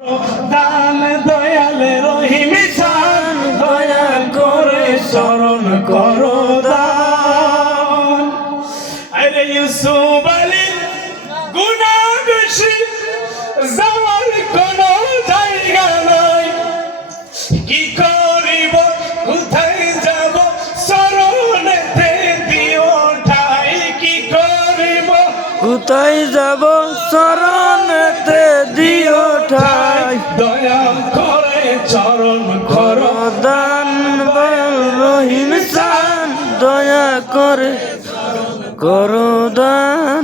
দান দয়ালে রহিম চান দয়া করে স্মরণ করো দান। আরে ইউসুফ আলীর গুনাহ বেশি যাওয়ার কোনো জায়গা নাই, কি করিব কোথায় যাব স্মরণেতে দিও ঠাই, কি করিব কোথায় যাব শরণেতে দিও ঠাই। দয়া করে চরণ করো দান রহিম চান দয়া করে করো দান।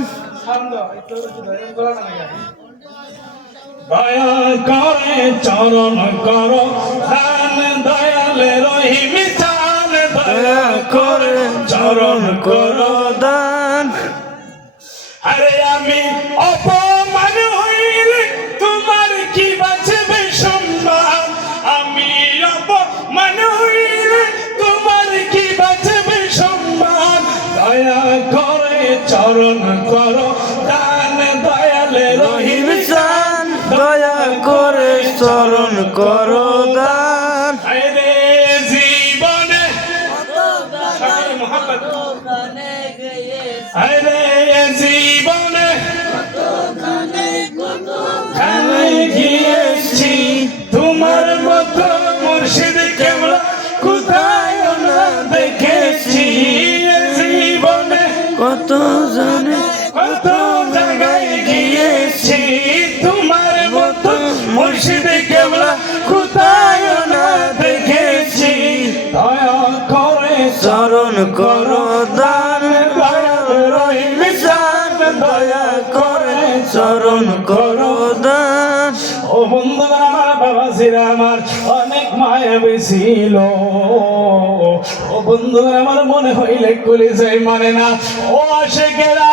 দয়া করে চরণ করো দান দয়ালে রহিম চান দয়া করে চরণ করো দান। আরে আমি অপমান হইলে তোমার কি বাঁচবে সম্মান, আমি অপমান হইলে তোমার কি বাঁচবে সম্মান। দয়া করে চরণ করো দান দয়ালে রহিম রহিম চান দয়া করে চরণ করো দান। আরে জীবনে সকলে মোহাম্মদ আরে জীবনে খানে গিয়েছি তোমার মতো মুর্শিদ কেবলা কোথায় না দেখেছি। জীবনে কত জানে কত জায়গায় গিয়েছি তোমার মতো মুর্শিদ কেবলা কোথায় না দেখেছি। দয়া করে চরণ করো দান রহিম চান দয়া করে চরণ করো দান। ও বন্ধুরা আমার বাবাজিরা আমার অনেক মায়াবী ছিল। ও বন্ধুরা আমার মনে হইলে কলিজায় মানে না ও আশিকেরা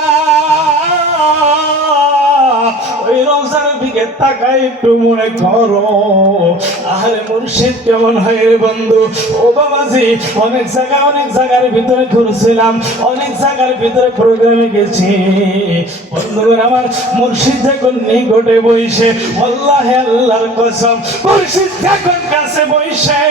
ওই রোজার দিকে তাকাই একটু মনে করো। আরে মুর্শিদ কেমন হয় রে বন্ধু। ও বাবাজি অনেক জায়গার ভিতরে ঘুরছিলাম, অনেক জায়গার ভিতরে প্রোগ্রামে গেছি। বন্ধুরা আমার মুর্শিদ যখন নিকটে বইসে আল্লাহ আল্লাহর কসম মুর্শিদ যখন কাছে বইসে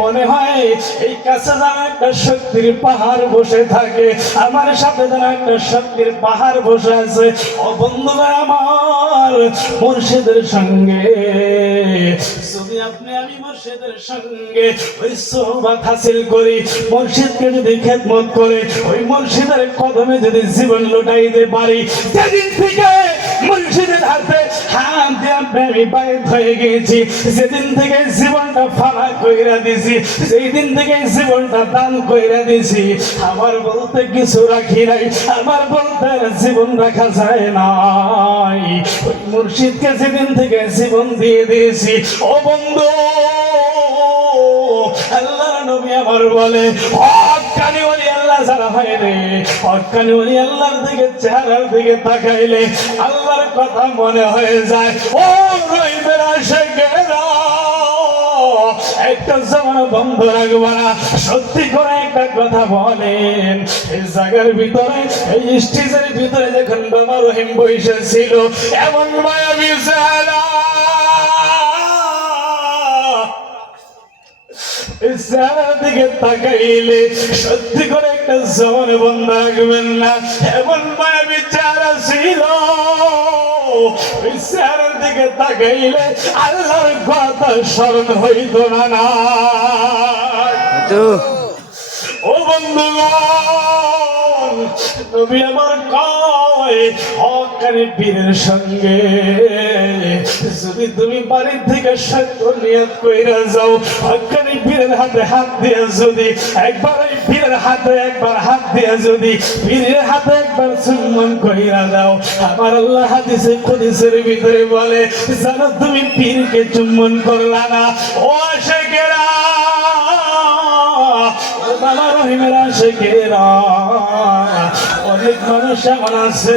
মনে হয় এই কাছে যেন একটা শক্তির পাহাড় বসে থাকে, আমার সাথে যেন একটা শক্তির পাহাড় বসে আছে। ও বন্ধুরা আমার মুর্শিদের সঙ্গে যদি আমি মুর্শিদের সঙ্গে ওই সোহবত হাসিল করি, মুর্শিদকে যদি খেদমত করে ওই মুর্শিদের কদমে যদি জীবন লুটাইতে পারি, যেদিন থেকে মুর্শিদের হাতে হাত দিয়ে আমি বাইর হয়ে গেছি, যেদিন থেকে জীবনটা ফালা কইরা দিছি, সেই দিন থেকে জীবনটা দান কইরা দিছি। আমার বলতে কিছু রাখি নাই, আমার বলতে জীবন রাখা যায় নাই। ওই মুর্শিদকে যেদিন থেকে জীবন দিয়ে দিয়েছি। ও বন্ধু আল্লাহর নবী আমার বলে হক্কানি ওলি আল্লাহ যারা হয় রে, হক্কানি ওলি আল্লাহর দিকে চেহারার দিকে তাকাইলে আল্লাহর কথা মনে হয়ে যায়। ও রইবের আশিকেরা একটা জামানা বন্ধ রাখবা না, সত্যি করে একটা কথা বলেন। এই জায়গার ভিতরে এই স্টেজের ভিতরে যখন বাবা রহিম বসে ছিল এমন মায়াবী চেহারা, এই চেহারার দিকে তাকাইলে সত্যি করে একটা জামানা বন্ধ রাখবেন না, এমন মায়াবী চেহারা ছিল। ওই চেহারার দিকে তাকাইলে আল্লাহর কথা স্মরণ হইত না। ও বন্ধুগণ নবী আমার কয় হক্কানি পীরের সঙ্গে যদি তুমি বাড়ির থেকে সত্য নিয়ত কইরা যাও, হক্কানি পীরের হাতে হাত দিয়ে যদি একবার ওই পীরের হাতে একবার হাত দিয়ে যদি পীরের হাতে একবার চুম্বন কইরা দাও, আমার আল্লাহ হাদিসে কুদসির ভিতরে বলে জানো তুমি পীরকে চুম্বন করলা না। ও আশিকেরা বাবা রহিমের আশিকেরা অনেক মানুষ এমন আছে